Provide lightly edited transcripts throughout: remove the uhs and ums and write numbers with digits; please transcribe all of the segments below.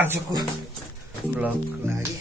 आजको ब्लगको लागि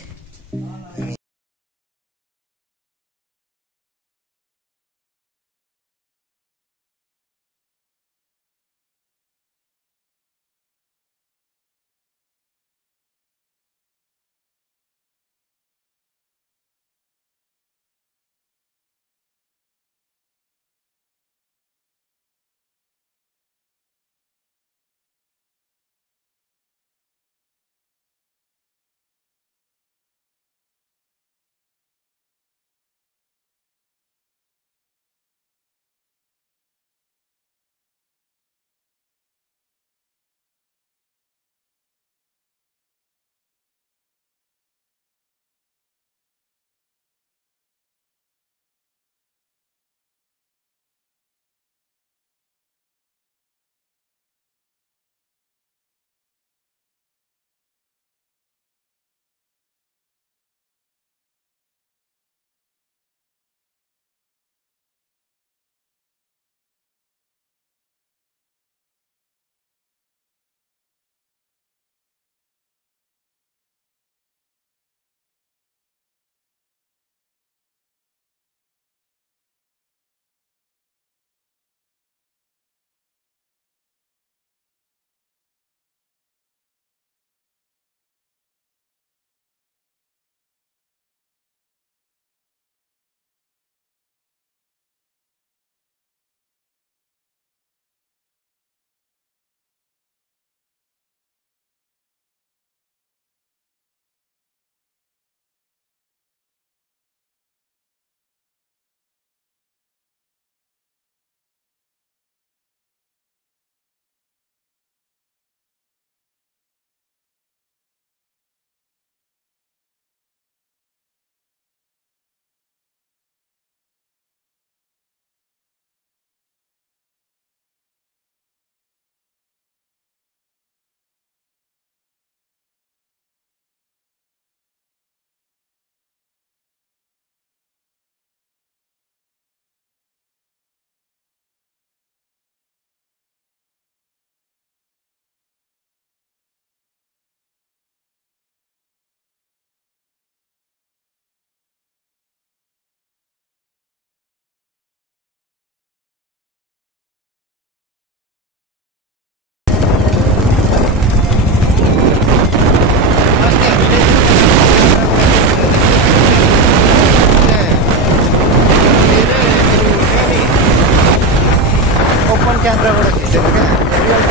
क्यामेराबाट खिचेको क्या रियल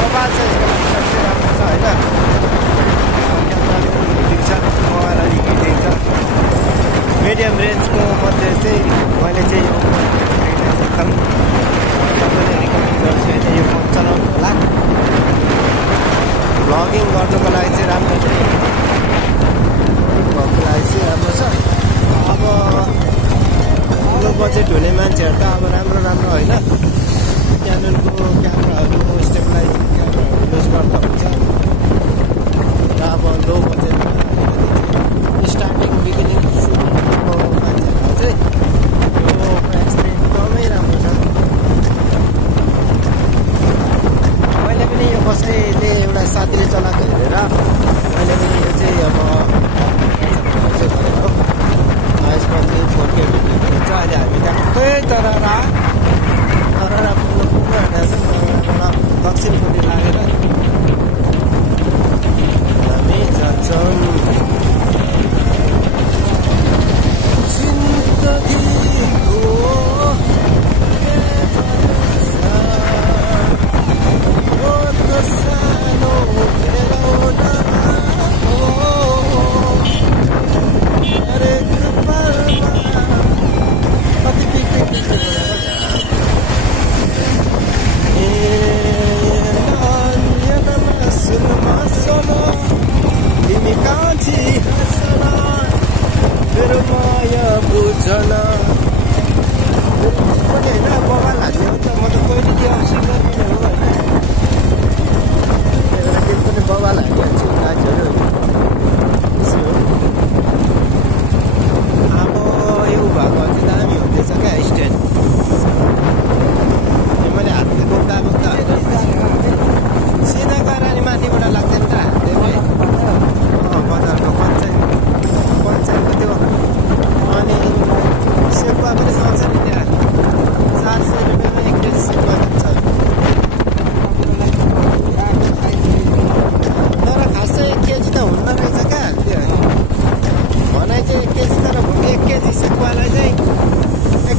मोबाइल चाहिँ राम्रो छ होइन मिडियम रेन्जको मध्ये चाहिँ मैले चाहिँ यो एकदम सबैले रिकमेन्ड गर्छु होइन यो फोन चलाउनु होला भ्लगिङ गर्नुको लागि चाहिँ राम्रो चाहिँ राम्रो छ अब ठुलो बजेट हुने मान्छेहरू त अब राम्रो होइन क्याननको क्यामेराहरू स्टेबलाइजिङ क्यामेराहरू युज गर्दा हुन्छ र अब लो बजेटमा स्टार्टिङ बिगिनिङ सुरुको मान्छेहरूलाई चाहिँ यो प्राइस चाहिँ एकदमै राम्रो छ मैले पनि यो कसैले एउटा साथीले चलाएको हेरेर मैले पनि यो चाहिँ अब यसमा चाहिँ 4K भिडियो हुन्छ अहिले हामी ट्याक्कै तररा पुग्नु हामीलाई दक्षिणपट्टि लागेर हामी जान्छौँ तिमी कान्छी मेरो माया बुझ्न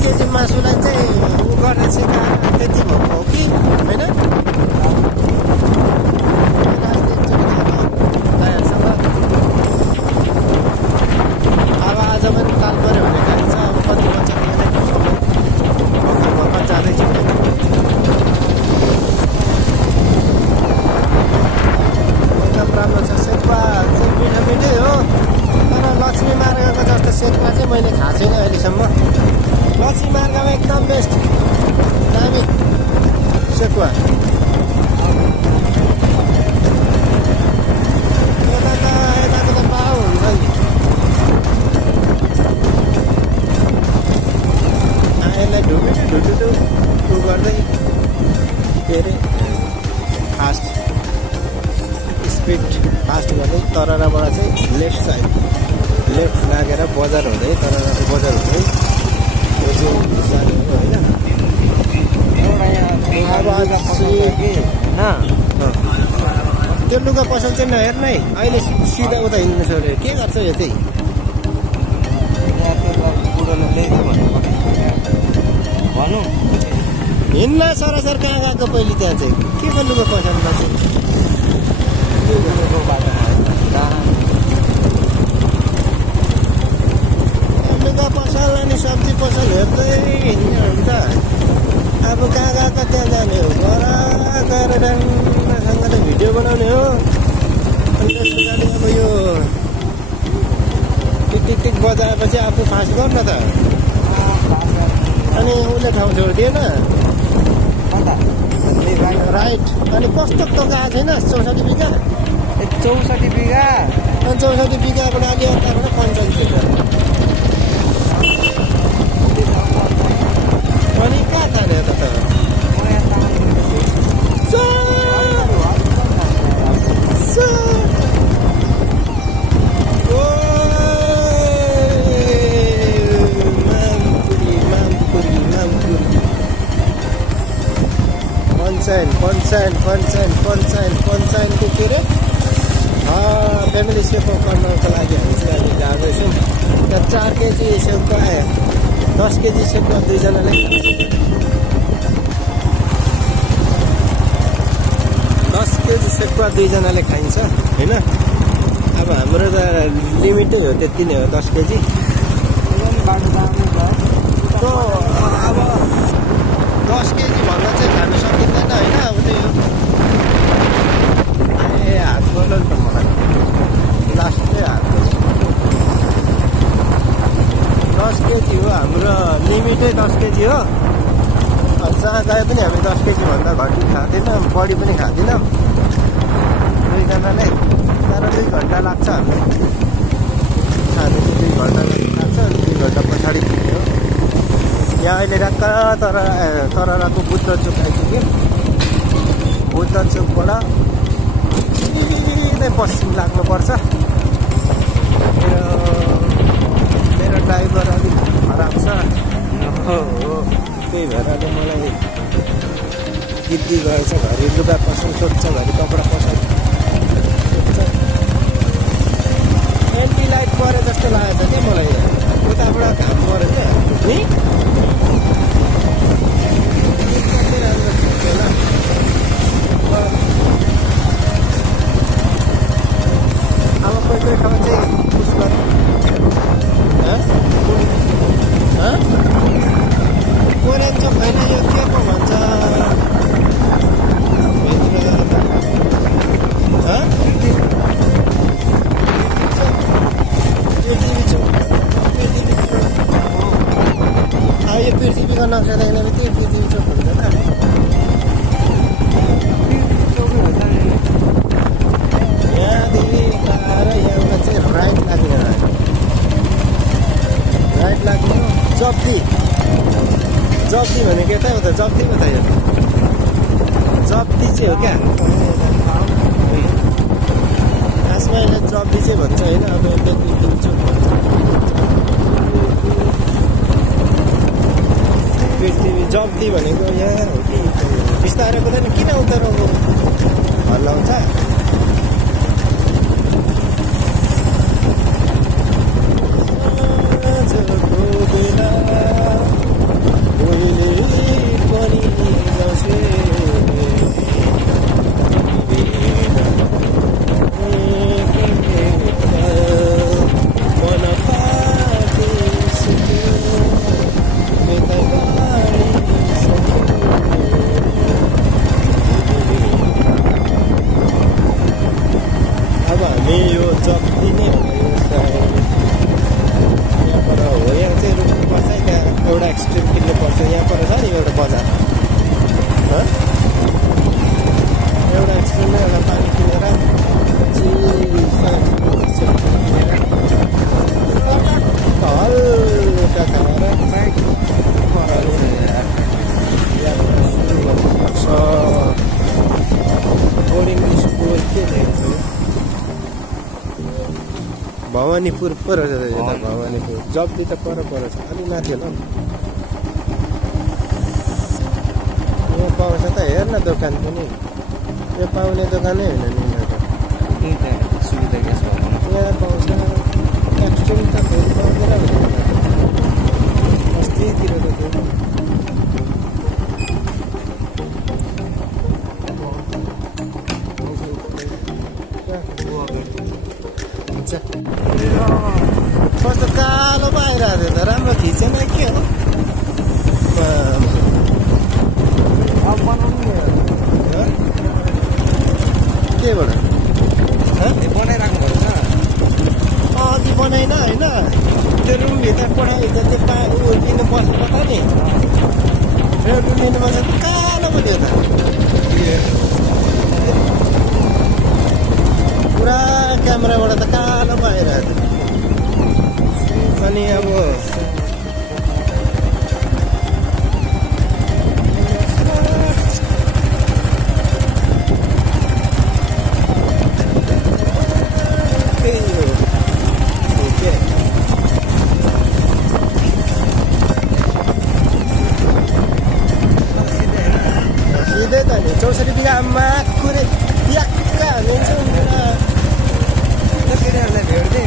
केजी मासुलाई चाहिँ उ गर्ने सिकाएर त्यति भएको हो कि होइन? अब आज पनि काल पऱ्यो भने खाइन्छ। अब कति बन्छ भर्खर जाँदैछु। एकदम राम्रो छ। सेक्पा चाहिँ मिठो मिठै हो, तर लक्ष्मी मार्गको जस्तो सेक्पा चाहिँ मैले खाएको छैन अहिलेसम्म। लक्ष्मी मार्गमा एकदम बेस्ट, दामी सेक्पा। यताको त पाउ हुन्छ नि। यसलाई ढुटुटु गर्दै के अरे फास्ट स्पिड फास्ट गर्दै तरराबाट चाहिँ लेफ्ट साइड लेफ्ट लागेर बजार हुँदै तरराको बजार हुँदै त्यो चाहिँ जाने हो होइन। त्यो लुगा पसल चाहिँ नहेर्नु है, अहिले सिधा उता हिँड्नु छोड्यो। के गर्छ यो चाहिँ? हिँड्न सरासर कहाँ गएको पहिले त्यहाँ चाहिँ के को लुगा पसलमा चाहिँ लुगा पसल अनि सब्जी पसल हेर्दै हिँड्ने हुन्छ। अब कहाँ गएको त्यहाँ जाने हो, गएर राम्रोसँगले भिडियो बनाउने हो। अनि त्यस पछाडि अब यो टिक बजाएपछि आफू फास्ट गर्न त। अनि उसले ठाउँ छोडिदिएन राइट। अनि कस्तो त गएको छैन 64 बिघा 64 बिघा अनि 64 बिघाबाट अलि यताबाट 45 बिघा। अनि कहाँ जाने त? पञ्चायनको के अरे फ्यामिली सेवा गर्नको लागि हामी चाहिँ अहिले जाँदैछौँ। त्यहाँ 4 केजी सेउका आयो, 10 केजी सेउका दुईजनाले 10 केजी सेउका दुईजनाले खाइन्छ होइन। अब हाम्रो त लिमिटै हो, त्यति नै हो 10 केजी। तो अब 10 केजी भन्दा चाहिँ खानु सकिँदैन होइन। अब त्यो हात बोल्नु नि त मलाई लास्टै हात 10 केजी हो हाम्रो लिमिटै 10 केजी हो। जहाँ गए पनि हामी 10 केजी भन्दा घटी खाँदैनौँ, बढी पनि खाँदैनौँ। दुईजनाले तर 2 घन्टा लाग्छ हामीलाई खानु चाहिँ 2 घन्टा लाग्छ। 2 घन्टा पछाडि पुग्यो। यहाँ अहिले टक्क तरराको बुद्ध चोक आइपुग्यो। बुद्ध चोकबाट सिधै पश्चिम लाग्नुपर्छ। मेरो ड्राइभर अलिक खराब छ हो, त्यही भएर अहिले मलाई गिद्दी गएछ। घरि लुगा पसल सोध्छ, घरि कपडा पसल सोध्छ। एन्टी लाइट परे जस्तो लागेको छ कि मलाई। उताबाट घाम पऱ्यो क्या नि। अब कोही ठाउँ चाहिँ उस गर्नु कोरियन चोक होइन, यो के पो भन्छ यो पृथ्वीको नक्सा देख्ने बित्तिकै पृथ्वी चोक हुन्छ त। यहाँदेखि गएर यहाँबाट चाहिँ राइट लाग्ने, राइट लाग्नु जप्ती भनेको यतै हो त। जप्ती पो त यो जप्ती चाहिँ हो क्या। खासमा यसलाई जप्ती चाहिँ भन्छ होइन। अब पृथ्वी चोक भन्छ। पृथ्वी जप्ती भनेको यहाँ हो कि बिस्तारै कुदैन किन उतारको हल्लाउँछ। हिँड्नुपर्छ। यहाँ पर छ नि एउटा बजार, एउटा एक्सट्रिममा एउटा पानी किनेर हल्का खाएर यात्रा सुरु गर्नुपर्छ। बोर्डिङ स्कुल के लेखेको छ? भवानीपुर पर छ यता, भवानीपुर। जब्दी त पर छ, अलिक माथि होला नि। यहाँ पाउँछ त हेर न दोकान पनि, यो पाउने दोकानै होइन नि सुविधा के छ यहाँ पाउँछ। एक्सट्रिम त फेरि पाउँदैन भने अस्तितिरको थियो। कस्तो कालो पाइरहेको थियो त, राम्रो खिचेन के हो? अब बनाउनु केबाट बनाइराख्नु पर्छ। अघि बनाइन होइन, त्यो रुमभित्र पठाइन्छ त्यो लिनु पर्छ पता नि। रेड लिनुपर्छ त कालो पो थियो त, पुरा क्यामेराबाट त कालो पाइरहेको थियो। अनि अब सिधै त नि 64 बिघामा कुरे याक्का हालिन्छ केटीहरूलाई भेट्दै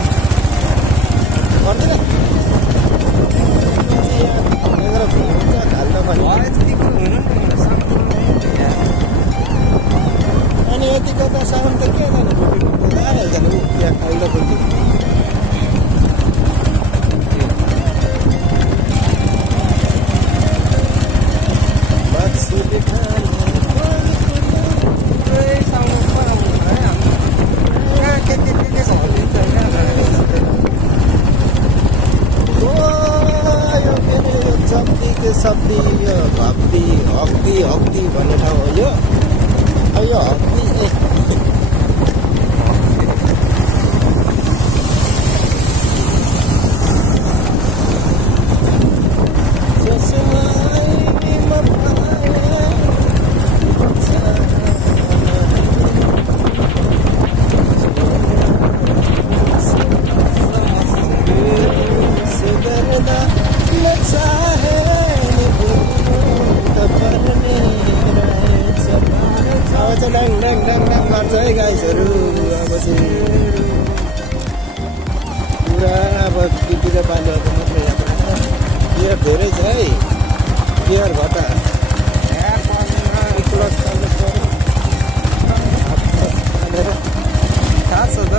पर्दैन। अनि यतिको त साउन्ड त के जाने आइहाल्छ नि यहाँ खाल्दा पनि। शब्दी यो भक्ति हक्ति हक्ति भन्ने ठाउँ हो यो। यो हक्ति गर्छ है गाइसहरू। अब चाहिँ पुरा अब टिपीले बालिएको मात्रै यात्रा। बियर धेरै छ है, बियर घटा क्लच चाल्नु पर्यो। थाहा छ त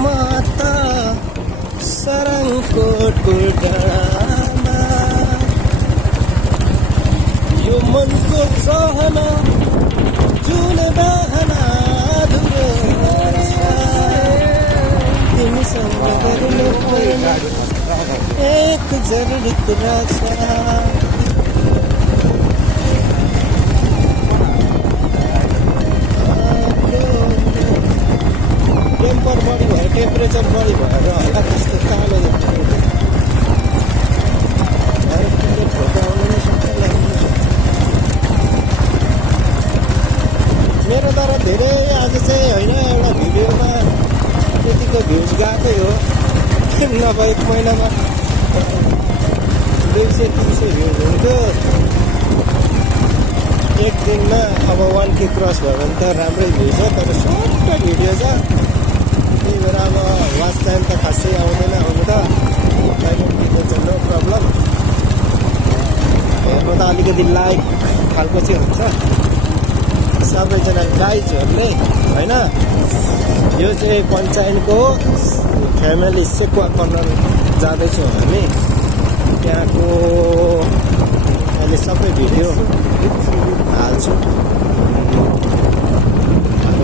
माता सरङकोट गुलडाँडामा यो मनको चाहना जुन बहना धुरो तिमीसँग गर्नु पर्ने एक जरुरी कुरा छ। टेम्पर बढी भएर टेम्परेचर बढी भएर होला त्यस्तो कालो फोटो आउनु नै सक्छ, ल्याउनु सक्छ। मेरो तर धेरै आज चाहिँ होइन अब 1 महिनामा 200-300 भ्यू हुन्थ्यो। एक दिनमा अब 1K क्रस भयो भने त राम्रै भ्यू छ, तर सर्ट भिडियो छ। त्यही भएर अब वाच टाइम त खासै आउँदैन, आउनु त नो प्रब्लम। हेर्नु त अलिकति लाइक खालको चाहिँ हुन्छ सबैजना गाइजहरूले होइन। यो चाहिँ पञ्चायतको फ्यामिली सेकुवा कर्नर जाँदैछौँ हामी। त्यहाँको अहिले सबै भिडियो हाल्छु।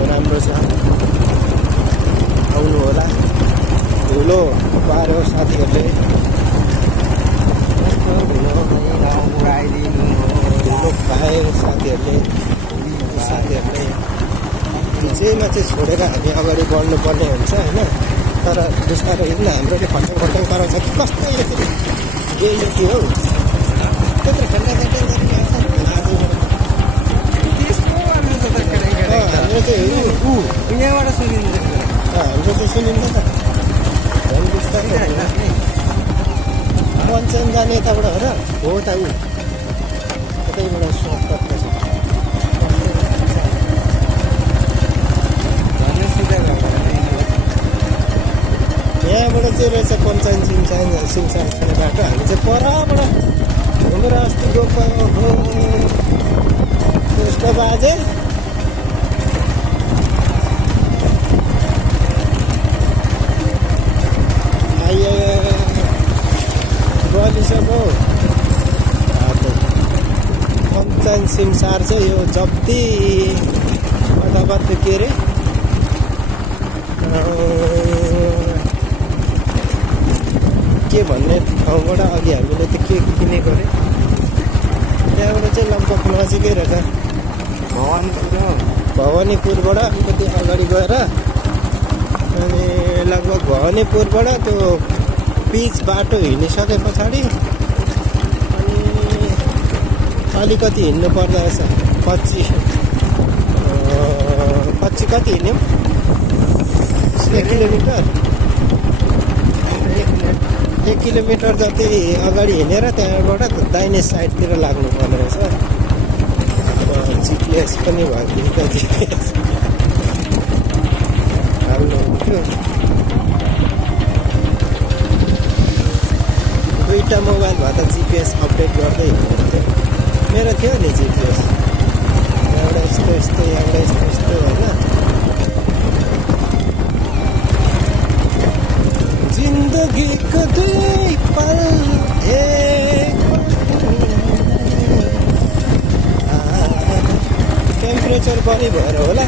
राम्रो छ, आउनु होला। धुलो पार्यो साथीहरूले, धुलो पाए साथीहरूले जेमा चाहिँ छोडेर हामी अगाडि बढ्नुपर्ने हुन्छ होइन। तर बिस्तारै हिँड्न हाम्रोले खट्टङ गराउँछ कि कस्तो यति हौ, त्यत्रो घन्टा हाम्रो चाहिँ यहाँबाट सुनिन्छ हाम्रो चाहिँ सुनिन्छ त झन् बिस्तारै पञ्चायत जाने यताबाट हो र हो त ऊ त्यतैबाट सर्टकट छ। यहाँबाट चाहिँ रहेछ पञ्चायत सिमसार जाने बाटो। हामी चाहिँ परबाट घुमेर अस्ति गएको हो त्यसको बाजे बलिसक्यो हौ। पञ्चायत सिमसार चाहिँ यो जप्ती अथवा त्यो के अरे के भन्ने ठाउँबाट अघि हामीले त के किनेको अरे त्यहाँबाट चाहिँ लगभग नजिकै रहेछ। भवानीपुरबाट अलिकति अगाडि गएर अनि लगभग भवानीपुरबाट त्यो पिच बाटो हिँडिसके पछाडि अनि अलिकति हिँड्नु पर्दो रहेछ। 25 कति हिँड्यौँ 1 किलोमिटर 1 किलोमिटर जति अगाडि हिँडेर त्यहाँबाट दाहिने साइडतिर लाग्नु पर्ने रहेछ। जिपिएस पनि भयो त जिपिएस हाल्नु हुन्थ्यो। दुईवटा मोबाइल भए त जिपिएस अपडेट गर्दै हुन्थ्यो। मेरो थियो नि जिपिएस, एउटा यस्तो यस्तो एउटा यस्तो यस्तो होइन। जिन्दगीको दुई पल टेम्परेचर बढी भएर होला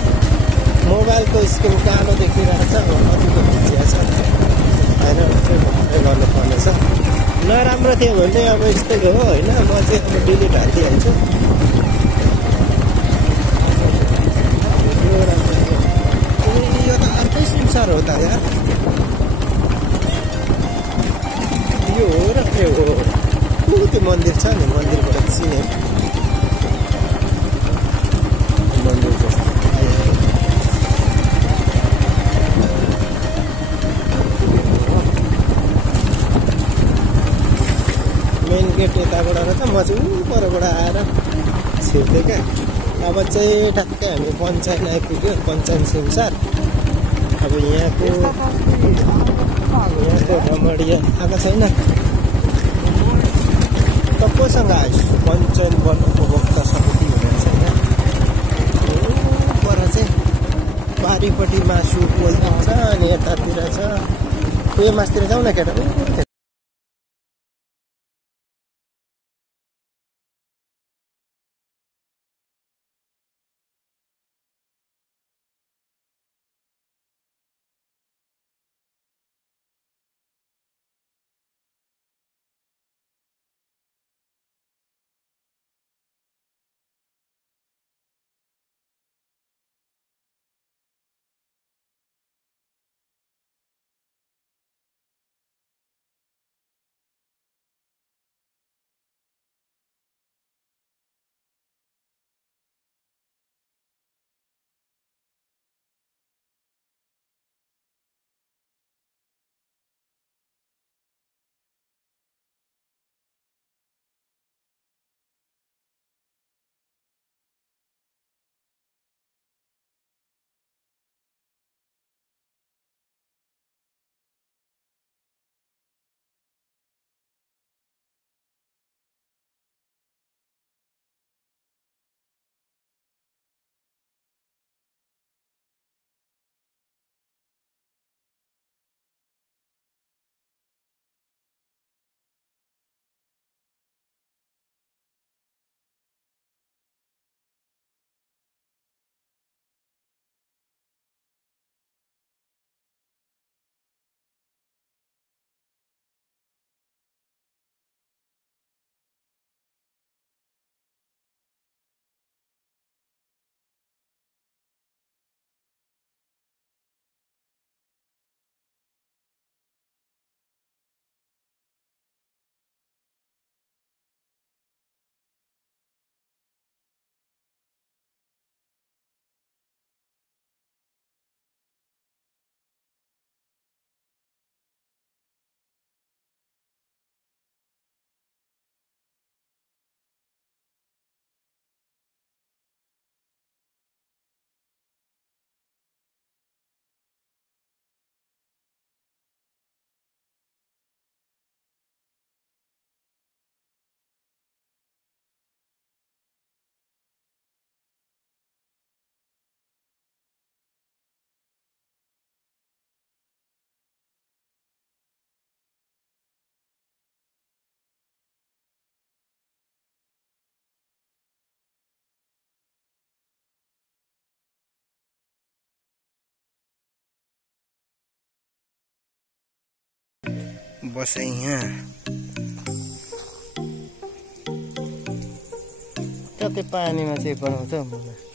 मोबाइलको स्क्रिन कालो देखिरहेछ। अझिको भिजिया छ होइन, गर्नुपर्ने छ। नराम्रो थियो भने चाहिँ अब यस्तै हो होइन। म चाहिँ अब डिलिट हालिदिइहाल्छु। यो त अर्कै संसार हो त यार। यो हो र त्यो हो। त्यो मन्दिर छ नि, मन्दिरबाट चिने मन्दिर जस्तो मेन गेट यताबाट रहेछ। म चाहिँ ऊ परबाट आएर छिर्दै क्या। अब चाहिँ ठ्याक्कै हामी पञ्चायत आइपुग्यो, पञ्चायत सिमसार। अब यहाँको रमणीय आएको छैन त कोसँग आइस पञ्चायत वन उपभोक्ता समिति भनेर छैन। पर चाहिँ पारिपट्टि मासु पोल्छ अनि यतातिर छ। उयो मासतिर जाउँ न केटा। बसे यहाँ कतै पानीमा चाहिँ बनाउँछ हौ मलाई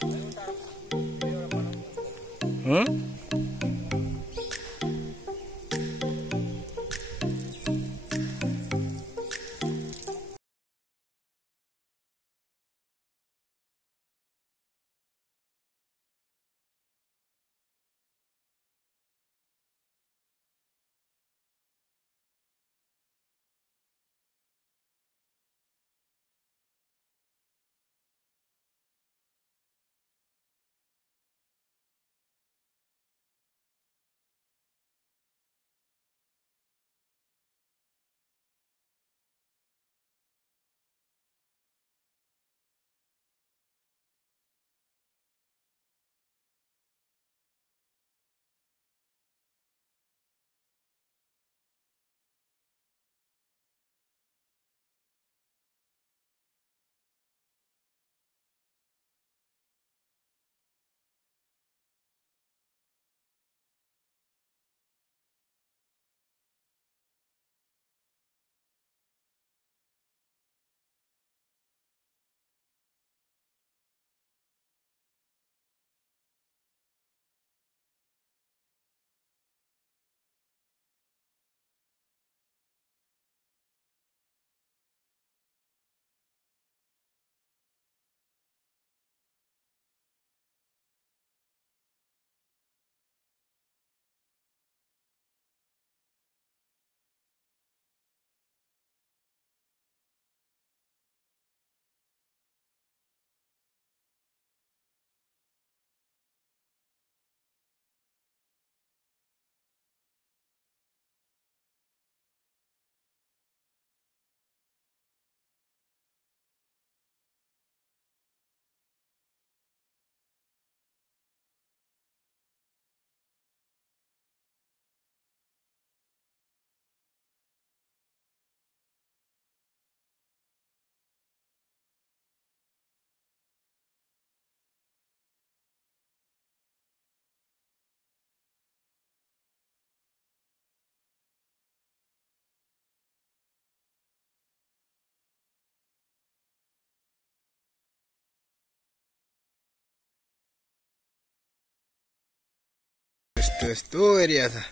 यस्तो एरिया छ